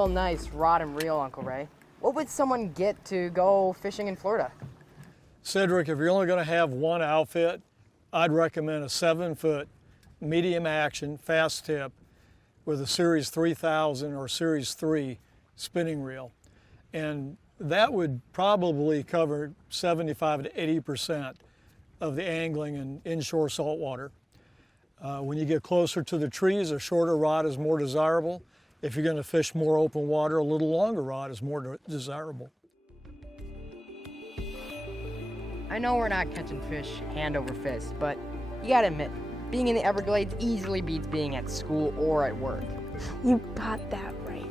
real nice rod and reel, Uncle Ray. What would someone get to go fishing in Florida? Cedric, if you're only going to have one outfit, I'd recommend a 7-foot medium action fast tip with a Series 3000 or Series 3 spinning reel. And that would probably cover 75 to 80% of the angling in inshore saltwater. When you get closer to the trees, a shorter rod is more desirable. If you're going to fish more open water, a little longer rod is more desirable. I know we're not catching fish hand over fist, but you gotta admit, being in the Everglades easily beats being at school or at work. You got that right.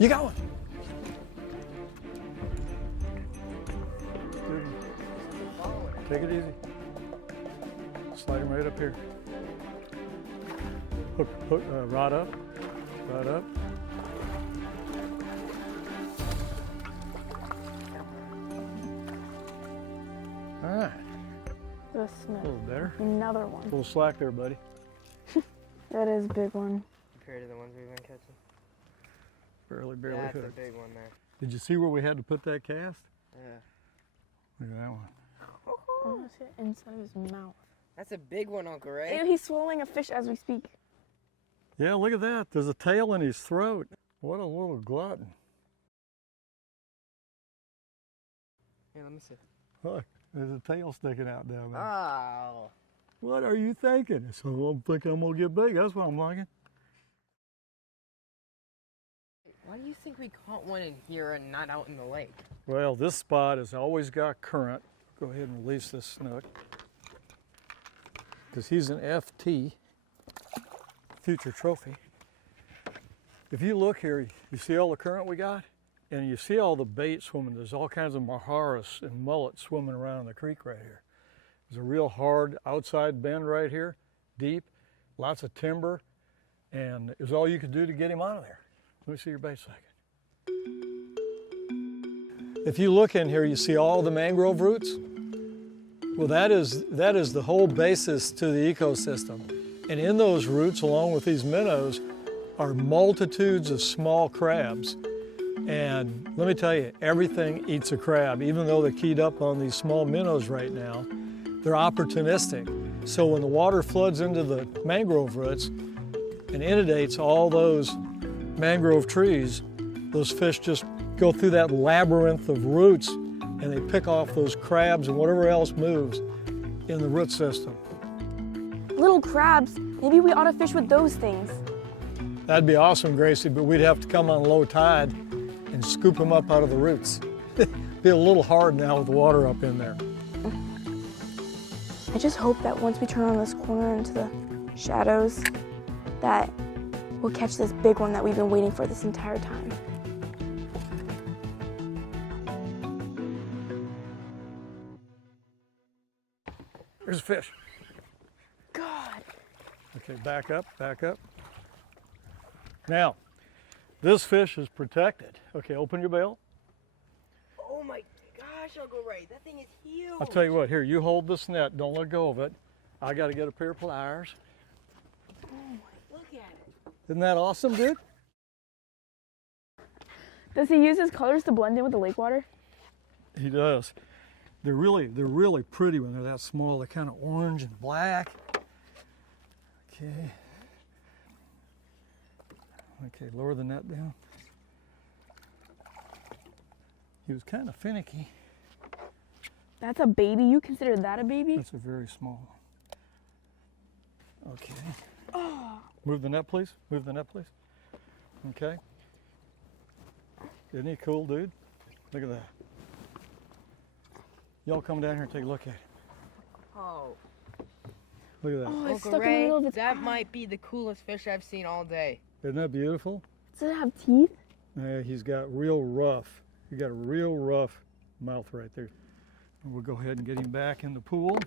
You got one. Take it easy. Slide him right up here. Hook, rod up, rod up. All right. The Smith. A little better. Another one. A little slack there, buddy. That is a big one. Compared to the ones we've been catching. Barely That's hooked. a big one there. Did you see where we had to put that cast? Yeah. Look at that one. Oh, it's inside of his mouth. That's a big one, Uncle Ray. Ew, he's swallowing a fish as we speak. Yeah, look at that. There's a tail in his throat. What a little glutton. Here, let me see. Look, there's a tail sticking out down there. Oh. What are you thinking? So I'm thinking I'm gonna get big. That's what I'm thinking. Why do you think we caught one in here and not out in the lake? Well, this spot has always got current. Go ahead and release this snook. Because he's an FT, future trophy. If you look here, you see all the current we got? And you see all the bait swimming. There's all kinds of maharas and mullets swimming around in the creek right here. There's a real hard outside bend right here, deep, lots of timber, and it was all you could do to get him out of there. Let me see your bait a second. If you look in here, you see all the mangrove roots. Well, that is the whole basis to the ecosystem. And in those roots, along with these minnows, are multitudes of small crabs. And let me tell you, everything eats a crab. Even though they're keyed up on these small minnows right now, they're opportunistic. So when the water floods into the mangrove roots and inundates all those mangrove trees, those fish just go through that labyrinth of roots and they pick off those crabs and whatever else moves in the root system. Little crabs. Maybe we ought to fish with those things. That'd be awesome, Gracie, but we'd have to come on low tide and scoop them up out of the roots. Be a little hard now with the water up in there. I just hope that once we turn on this corner into the shadows, that we'll catch this big one that we've been waiting for this entire time. There's a fish. God. Okay, back up, back up. Now, this fish is protected. Okay, open your bail. Oh my gosh, Uncle Ray, that thing is huge. I'll tell you what, here, you hold this net, don't let go of it. I gotta get a pair of pliers. Look at it. Isn't that awesome, dude? Does he use his colors to blend in with the lake water? He does. They're really pretty when they're that small. They're kind of orange and black. Okay. Okay, lower the net down. He was kind of finicky. That's a baby? You consider that a baby? That's a very small one. Okay. Move the net, please. Move the net, please. Okay. Isn't he cool, dude? Look at that. Y'all come down here and take a look at him. Oh, Look at that. Oh, it's Uncle stuck in the Ray, middle of its that eye. might be the coolest fish I've seen all day. Isn't that beautiful? Does it have teeth? Yeah, he's got real rough. He got a real rough mouth right there. And we'll go ahead and get him back in the pool.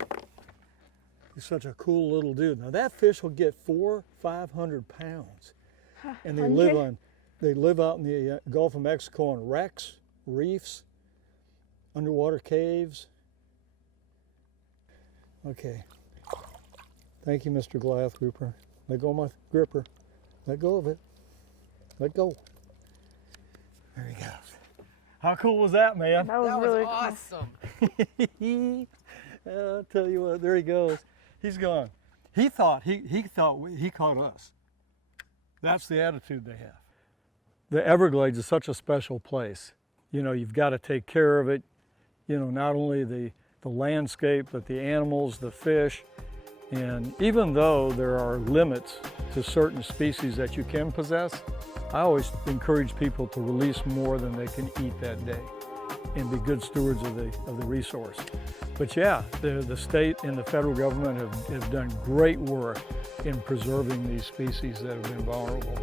He's such a cool little dude. Now that fish will get 400-500 pounds. And they live out in the Gulf of Mexico on wrecks, reefs, underwater caves. Okay, Thank you, Mr. Goliath Grouper. Let go of my gripper. Let go of it. Let go. There he goes. How cool was that, man? That was really cool. awesome. I'll tell you what, there he goes. He's gone. He thought he caught us. That's the attitude they have. The Everglades is such a special place. You know, you've got to take care of it. You know, not only the landscape, but the animals, the fish. And even though there are limits to certain species that you can possess, I always encourage people to release more than they can eat that day and be good stewards of the resource. But yeah, the state and the federal government have done great work in preserving these species that have been vulnerable.